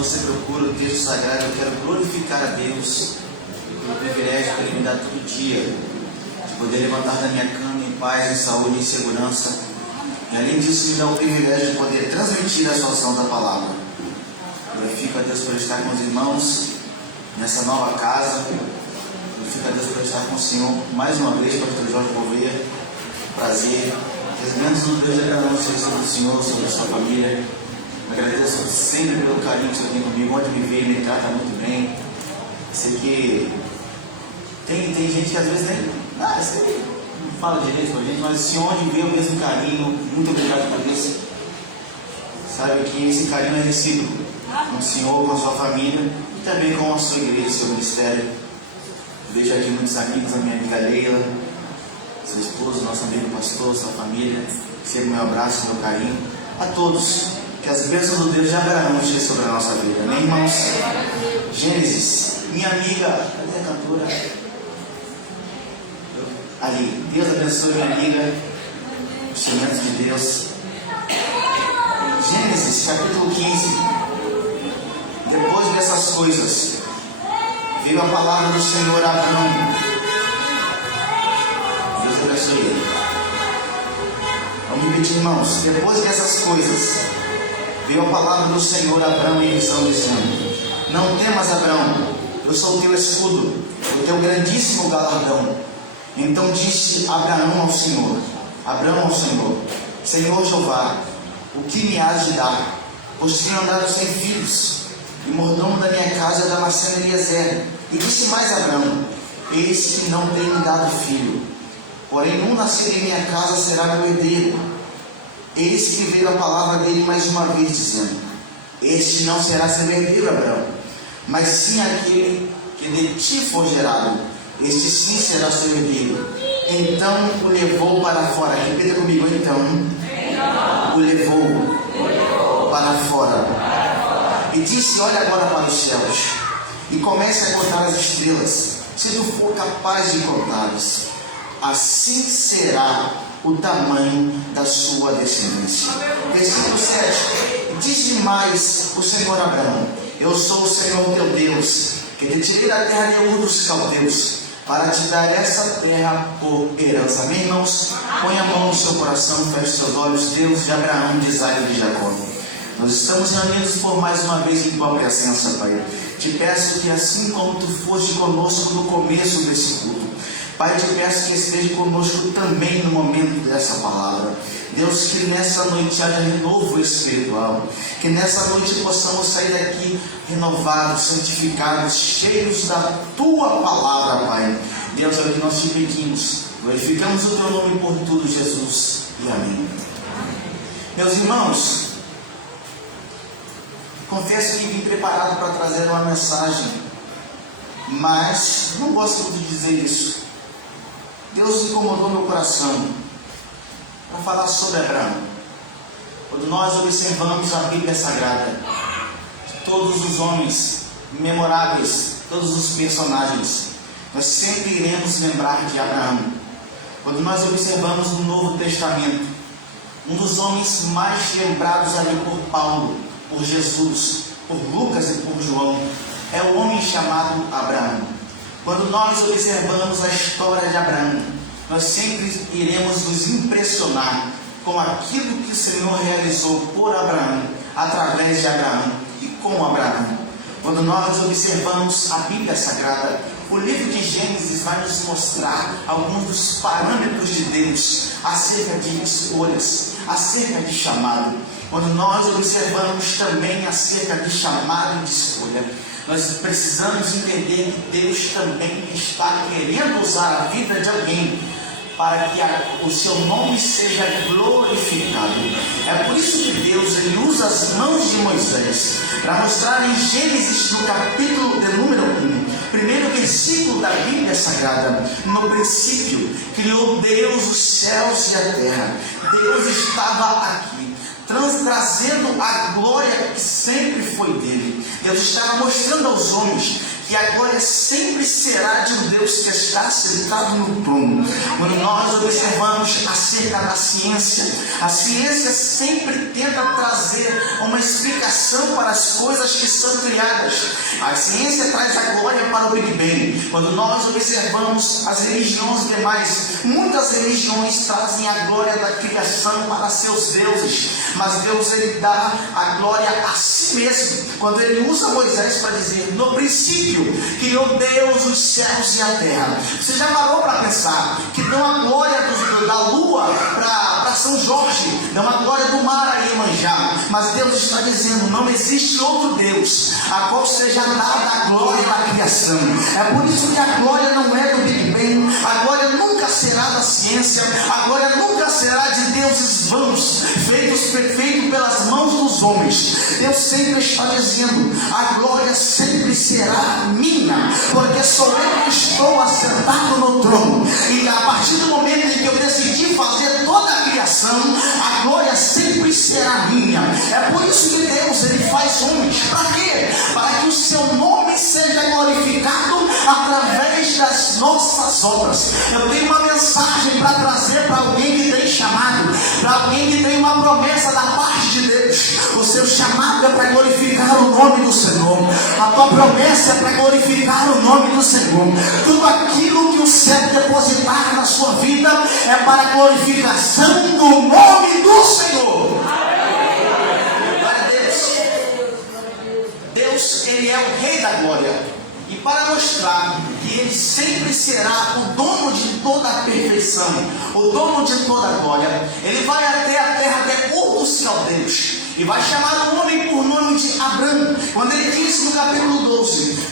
você procura o texto sagrado, eu quero glorificar a Deus pelo privilégio que Ele me dá todo dia, de poder levantar da minha cama em paz, em saúde e em segurança. E além disso, me dá o privilégio de poder transmitir a sua ação da palavra. Glorifico a Deus por estar com os irmãos nessa nova casa. Glorifico a Deus por estar com o Senhor mais uma vez, pastor Jorge Gouveia. Prazer. Que as grandes do Deus de cada um sejam sobre o Senhor, sobre a sua família. Agradeço sempre pelo carinho que o Senhor tem comigo. Onde me vê, me trata muito bem. Sei que tem gente que às vezes nem não fala direito com a gente, mas se onde vê o mesmo carinho, muito obrigado por isso. Sabe que esse carinho é recíproco com o Senhor, com a sua família e também com a sua igreja, seu ministério. Vejo aqui muitos amigos, a minha amiga Leila, seu esposo, nosso amigo pastor, sua família. Receba meu abraço, meu carinho a todos. Que as bênçãos do Deus de Abraão estejam sobre a nossa vida, amém, irmãos? Gênesis, minha amiga, cadê a cantora? Ali, Deus abençoe minha amiga, instrumentos de Deus. Gênesis capítulo 15. Depois dessas coisas, veio a palavra do Senhor a Abraão. Deus abençoe ele. Vamos repetir, irmãos. Depois dessas coisas, veio a palavra do Senhor a Abraão em visão, dizendo: Não temas, Abraão, eu sou o teu escudo, o teu grandíssimo galardão. Então disse Abraão ao Senhor: Senhor Jeová, o que me has de dar? Pois tenho andado sem filhos, e mordomo da minha casa é Damasceno Eliezer. E disse mais Abraão: Eis que não tem me dado filho, porém um nascido em minha casa será meu herdeiro. Eis que veio a palavra dele mais uma vez, dizendo: Este não será seu herdeiro, Abraão, mas sim aquele que de ti for gerado. Este sim será seu herdeiro. Então o levou para fora. Repita comigo, então. O levou para fora. E disse: Olha agora para os céus, e comece a contar as estrelas, se tu for capaz de contá-las. Assim será o tamanho da sua descendência. Versículo 7. Disse mais o Senhor a Abraão: Eu sou o Senhor teu Deus, que te tirei da terra de Ur dos caldeus, para te dar essa terra por herança. Amém, irmãos? Põe a mão no seu coração, feche seus olhos. Deus de Abraão, de Isaac e de Jacó, nós estamos reunidos por mais uma vez em tua presença, Pai. Te peço que assim como tu foste conosco no começo desse culto, Pai, te peço que esteja conosco também no momento dessa palavra. Deus, que nessa noite haja renovo espiritual, que nessa noite possamos sair daqui renovados, santificados, cheios da tua palavra, Pai. Deus, é o que nós te pedimos. Glorificamos o teu nome por tudo, Jesus. E amém. Meus irmãos, confesso que vim preparado para trazer uma mensagem, mas não gosto muito de dizer isso. Deus incomodou meu coração para falar sobre Abraão. Quando nós observamos a Bíblia Sagrada, todos os homens memoráveis, todos os personagens, nós sempre iremos lembrar de Abraão. Quando nós observamos no Novo Testamento, um dos homens mais lembrados ali por Paulo, por Jesus, por Lucas e por João, é o homem chamado Abraão. Quando nós observamos a história de Abraão, nós sempre iremos nos impressionar com aquilo que o Senhor realizou por Abraão, através de Abraão e com Abraão. Quando nós observamos a Bíblia Sagrada, o livro de Gênesis vai nos mostrar alguns dos parâmetros de Deus acerca de escolhas, acerca de chamado. Quando nós observamos também acerca de chamado e de escolha, nós precisamos entender que Deus também está querendo usar a vida de alguém para que o seu nome seja glorificado. É por isso que Deus ele usa as mãos de Moisés para mostrar em Gênesis, no capítulo de número 1, primeiro versículo da Bíblia Sagrada: no princípio criou Deus os céus e a terra. Deus estava aqui trazendo a glória que sempre foi dele. Deus estava mostrando aos homens que a glória sempre será de um Deus que está sentado no trono. Quando nós observamos acerca da ciência, a ciência sempre tenta trazer uma explicação para as coisas que são criadas. A ciência traz a glória para o Big Bang. Quando nós observamos as religiões demais, muitas religiões trazem a glória da criação para seus deuses, mas Deus, ele dá a glória a si mesmo, quando ele usa Moisés para dizer: no princípio criou Deus os céus e a terra. Você já parou para pensar que dão a glória da lua para São Jorge, dão a glória do mar a Iemanjá, mas Deus está dizendo: não existe outro Deus a qual seja dada a glória da criação. É por isso que a glória não é do Big Bang, a glória nunca será da ciência, a glória nunca será de deuses vãos, feitos pelas mãos dos homens. Deus sempre está dizendo: a glória sempre será minha, porque sou eu que estou assentado no trono, e a partir do momento em que eu decidi fazer toda a criação, a glória sempre será minha. É por isso que Deus, ele faz homens. Para quê? Para que o seu nome seja glorificado através das nossas obras. Eu tenho uma mensagem para trazer para alguém que tem chamado, para alguém que tem uma promessa da parte de Deus. O seu chamado é para glorificar o nome do Senhor, a tua promessa é para glorificar o nome do Senhor. Tudo aquilo que o céu depositar na sua vida é para a glorificação do nome do Senhor. Glória a Deus. Deus, ele é o Rei da glória. E para mostrar que ele sempre será o dono de toda a perfeição, o dono de toda a glória, ele vai até a terra de Ur dos Caldeus e vai chamar o homem por nome de Abrão. Quando ele diz no capítulo 12: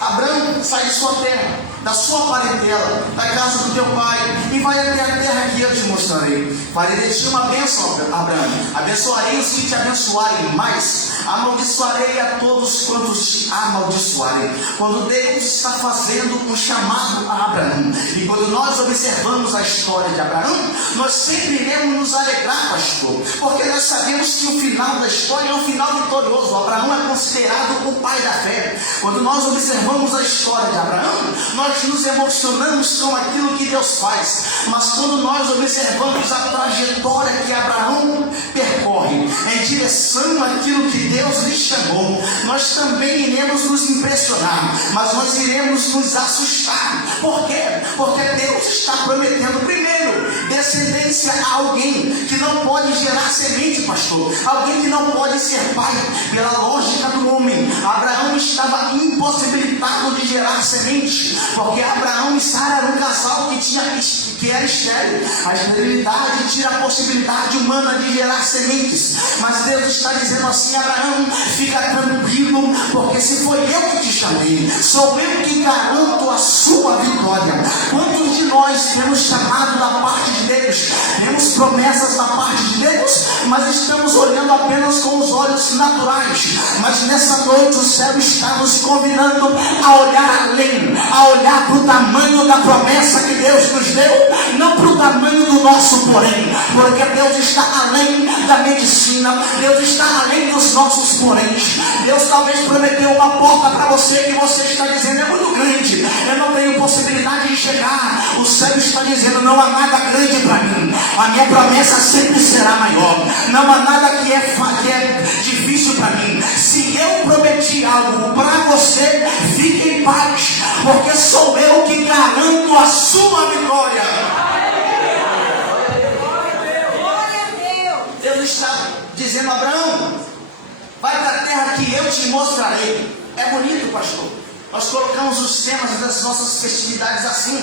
Abrão, sai de sua terra, da sua parentela, da casa do teu pai, e vai até a terra que eu te mostrarei. Farei de ti uma bênção, Abrão. Abençoarei os que te abençoarem, mas amaldiçoarei a todos quantos te amaldiçoarem. Quando Deus está fazendo um chamado a Abraão, e quando nós observamos a história de Abraão, nós sempre iremos nos alegrar, pastor, porque nós sabemos que o final da história é um final vitorioso. Abraão é considerado o pai da fé. Quando nós observamos a história de Abraão, nós nos emocionamos com aquilo que Deus faz, mas quando nós observamos a trajetória que Abraão percorre em direção àquilo que Deus lhe chamou, nós também iremos nos impressionar, mas nós iremos nos assustar. Por quê? Porque Deus está prometendo, primeiro, descendência a alguém que não pode gerar semente, pastor, alguém que não pode ser pai. Pela lógica do homem, Abraão estava impossibilitado de gerar semente, porque Abraão e Sara eram um casal que era estéril. A esterilidade tira a possibilidade humana de gerar sementes, mas Deus está dizendo assim: Abraão, fica tranquilo, porque se foi eu que te chamei, sou eu que garanto a sua vitória. Quantos de nós temos chamado da parte de Deus, temos promessas da parte de Deus, mas estamos olhando apenas com os olhos naturais? Mas nessa noite o céu está nos convidando a olhar além, a olhar para o tamanho da promessa que Deus nos deu, não para o tamanho do nosso porém, porque Deus está além da medicina, Deus está além dos nossos poréns. Deus talvez prometeu uma porta para você que você está dizendo: é muito grande, eu não tenho possibilidade de chegar. O céu está dizendo: não há nada grande para mim, a minha promessa sempre será maior, não há nada que é difícil para mim. Se eu prometi algo para você, fique em paz, porque sou eu que garanto a sua vitória. Deus está dizendo: Abraão, vai para a terra que eu te mostrarei. É bonito, pastor. Nós colocamos os temas das nossas festividades assim,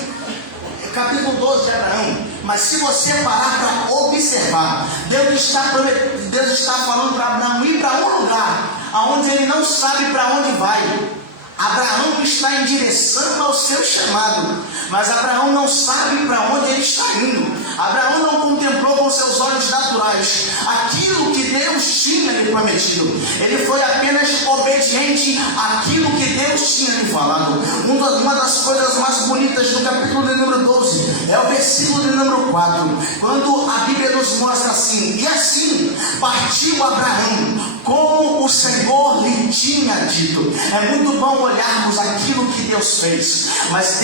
capítulo 12 de Abraão. Mas se você parar para observar, Deus está falando para Abraão ir para um lugar aonde ele não sabe para onde vai. Abraão está em direção ao seu chamado, mas Abraão não sabe para onde ele está indo. Abraão não contemplou com seus olhos naturais aquilo que Deus tinha lhe prometido. Ele foi apenas obediente àquilo que Deus tinha lhe falado. Uma das coisas mais bonitas do capítulo de número 12 é o versículo de número 4, quando a Bíblia nos mostra assim: e assim partiu Abraão como o Senhor lhe tinha dito. É muito bom olharmos aquilo que Deus fez, mas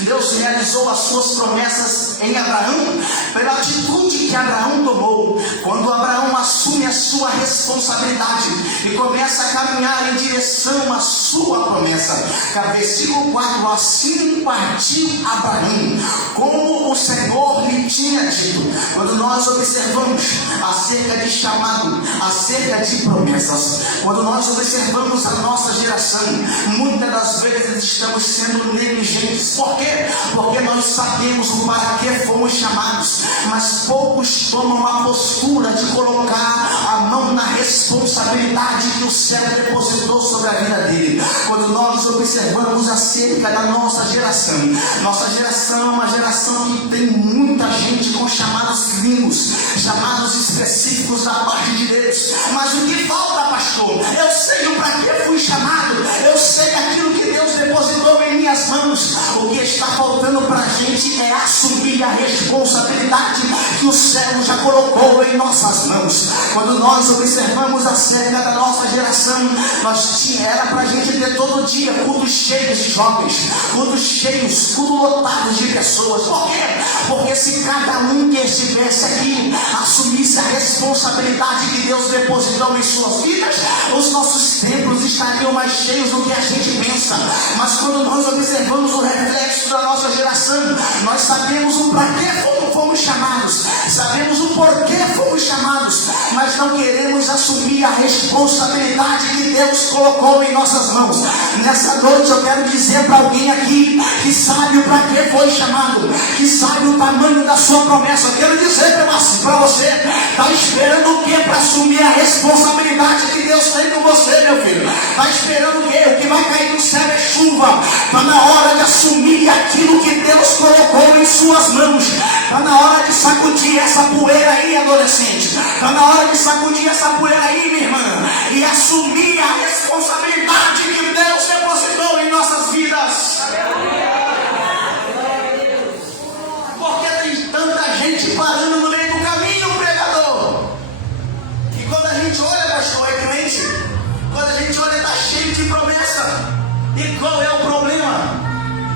Deus realizou as suas promessas em Abraão pela atitude que Abraão tomou. Quando Abraão assume a sua responsabilidade e começa a caminhar em direção à sua promessa. Versículo 4: assim partiu Abraão, como o Senhor lhe tinha dito. Quando nós observamos acerca de chamado, acerca de promessas, quando nós observamos a nossa geração, muitas das vezes estamos sendo negligentes. Por quê? Porque nós sabemos o para que fomos chamados, mas poucos tomam a postura de colocar a mão na responsabilidade que o céu depositou sobre a vida dele. Quando nós observamos acerca da nossa geração é uma geração que tem muita gente com chamados lindos, chamados específicos da parte de Deus, mas o que falta, pastor? Eu sei o para que fui chamado, eu sei aquilo que Deus depositou em minhas mãos. O que está faltando para a gente é assumir a responsabilidade que o céu já colocou em nossas mãos. Quando nós observamos acerca da nossa geração, era para a gente ter todo dia cultos cheios de jovens, cultos cheios, cultos lotados de pessoas. Por quê? Porque se cada um que estivesse aqui assumisse a responsabilidade que Deus depositou em suas vidas, os nossos templos estariam mais cheios do que a gente pensa. Mas quando nós observamos o reflexo da nossa geração, nós sabemos o para que fomos chamados, sabemos o porquê fomos chamados, mas não queremos assumir a responsabilidade que Deus colocou em nossas mãos. Nessa noite eu quero dizer para alguém aqui que sabe o para que foi chamado, que sabe o tamanho da sua promessa. Eu quero dizer para você: está esperando o que para assumir a responsabilidade que Deus tem com você, meu filho? Está esperando o que? O que vai cair do céu é chuva. Está na hora de assumir aquilo que Deus colocou em suas mãos. Está na hora de sacudir essa poeira aí, adolescente. Está na hora de sacudir essa poeira aí, minha irmã, e assumir a responsabilidade que Deus depositou em nossas vidas. Porque tem tanta gente parando no meio do caminho, pregador. E quando a gente olha, pastor, é crente. Quando a gente olha, está cheio de promessa. E qual é o problema?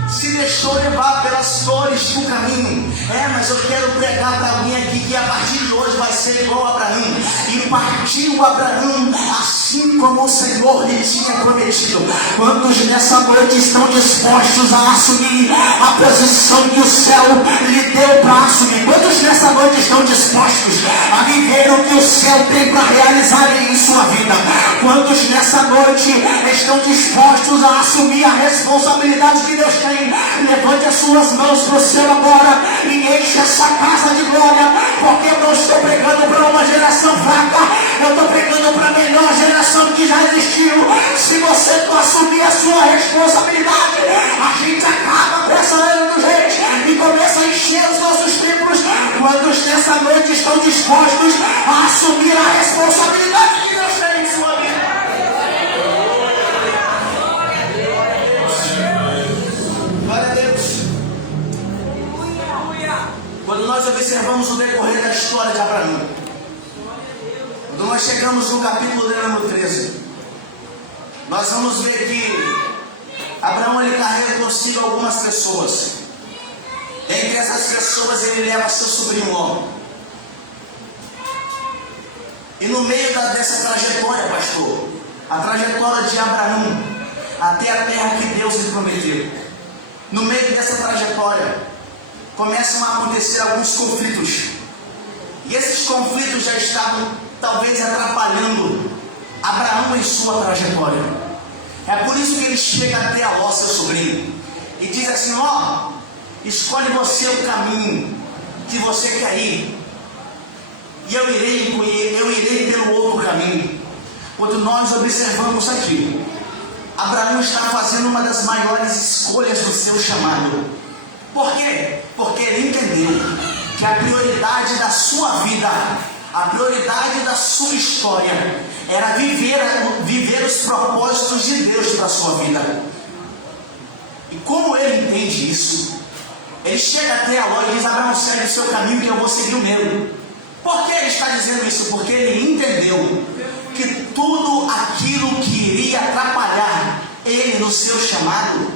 Se deixou levar pelas flores do caminho. Mas eu quero pregar para alguém aqui que a partir de hoje vai ser igual a Abraão. E partiu Abraão assim como o Senhor lhe tinha prometido. Quantos nessa noite estão dispostos a assumir a posição que o céu lhe deu para assumir? Quantos nessa noite estão dispostos a viver o que o céu tem para realizar em sua vida? Quantos nessa noite estão dispostos a assumir a responsabilidade que Deus tem? Levante as suas mãos para o céu agora e enche essa casa de glória, porque eu não estou pregando para uma geração fraca, eu estou pregando para a melhor geração que já existiu. Se você não assumir a sua responsabilidade, a gente acaba com essa era do gente e começa a encher os nossos templos. Quantos nessa noite estão dispostos a assumir a responsabilidade que Deus tem em sua vida? Quando nós observamos o decorrer da história de Abraão, quando nós chegamos no capítulo de número 13, nós vamos ver que Abraão ele carrega consigo algumas pessoas. Entre essas pessoas ele leva seu sobrinho Ló. E no meio dessa trajetória, pastor, a trajetória de Abraão até a terra que Deus lhe prometeu, no meio dessa trajetória começam a acontecer alguns conflitos. E esses conflitos já estavam talvez atrapalhando Abraão em sua trajetória. É por isso que ele chega até a Ló, seu sobrinho, e diz assim: Ló, escolhe você o caminho que você quer ir, e eu irei pelo outro caminho. Quando nós observamos aqui, Abraão está fazendo uma das maiores escolhas do seu chamado. Por quê? Porque ele entendeu que a prioridade da sua vida, a prioridade da sua história era viver os propósitos de Deus para a sua vida. E como ele entende isso, ele chega até a Ló e diz: Abraão, segue o seu caminho que eu vou seguir o meu. Por que ele está dizendo isso? Porque ele entendeu que do seu chamado,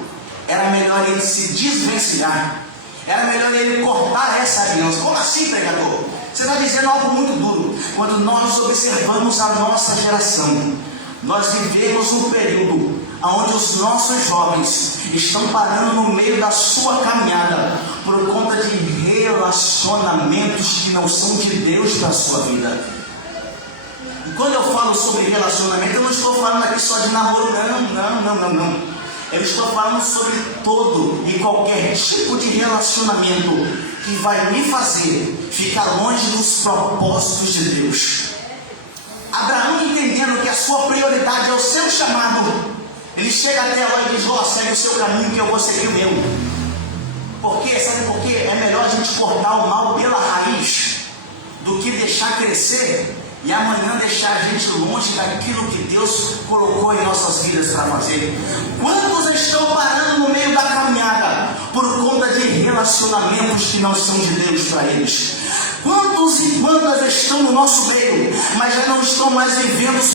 era melhor ele se desvencilhar. Era melhor ele cortar essa aliança. Como assim, pregador? Você está dizendo algo muito duro. Quando nós observamos a nossa geração, nós vivemos um período onde os nossos jovens estão parando no meio da sua caminhada por conta de relacionamentos que não são de Deus para a sua vida. E quando eu falo sobre relacionamento, eu não estou falando aqui só de namoro, não. Eu estou falando sobre todo e qualquer tipo de relacionamento que vai me fazer ficar longe dos propósitos de Deus. Abraão, entendendo que a sua prioridade é o seu chamado, ele chega até lá e diz: ó, segue o seu caminho que eu vou seguir o meu. Por quê? Sabe por quê? É melhor a gente cortar o mal pela raiz do que deixar crescer e amanhã deixar a gente longe daquilo que Deus colocou em nossas vidas para fazer. Quantos estão parando no meio da caminhada por conta de relacionamentos que não são de Deus para eles? Quantos e quantas estão no nosso meio, mas já não estão mais vivendo